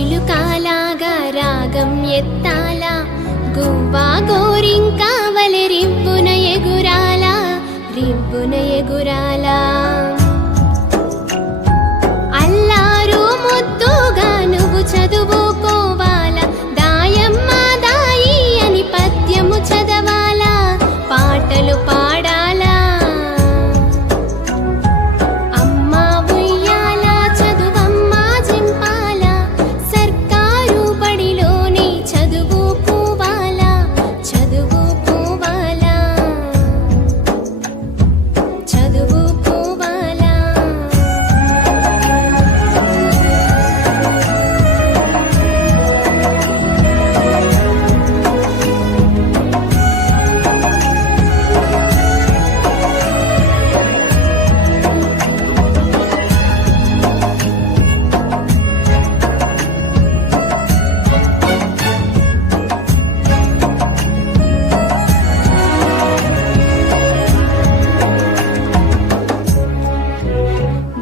చిలుకాలాగా రాగం ఎత్తాల గువ్వా గోరింకావలి రివ్వున ఎగురాల రివ్వున ఎగురాల అల్లారు ముద్దుగా నువ్వు చదువుకోవాల దాయమ్మ దాయి అని పద్యము చదవాల పాటలు పాడాల అమ్మ ఉయ్యాల చదువమ్మ జింపాల సర్కారు బడిలోనే చదువుకోవాల చదువుకోవాల చదువుకోవాల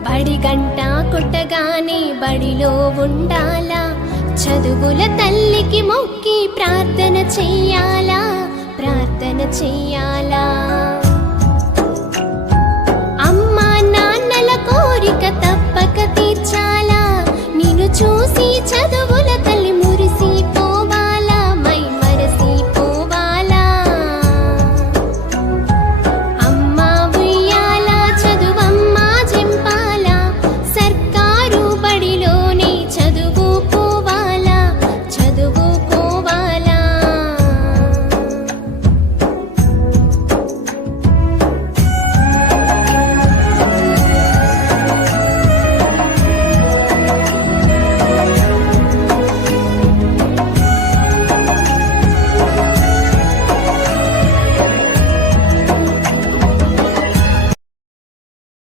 బడి గంట కొట్టగానే బడిలో ఉండాలా చదువుల తల్లికి మొక్కి ప్రార్థన చెయ్యాలా ప్రార్థన చెయ్యాలా అమ్మా నాన్నల కోరిక తప్పక తీర్చాలా నిన్ను చూసి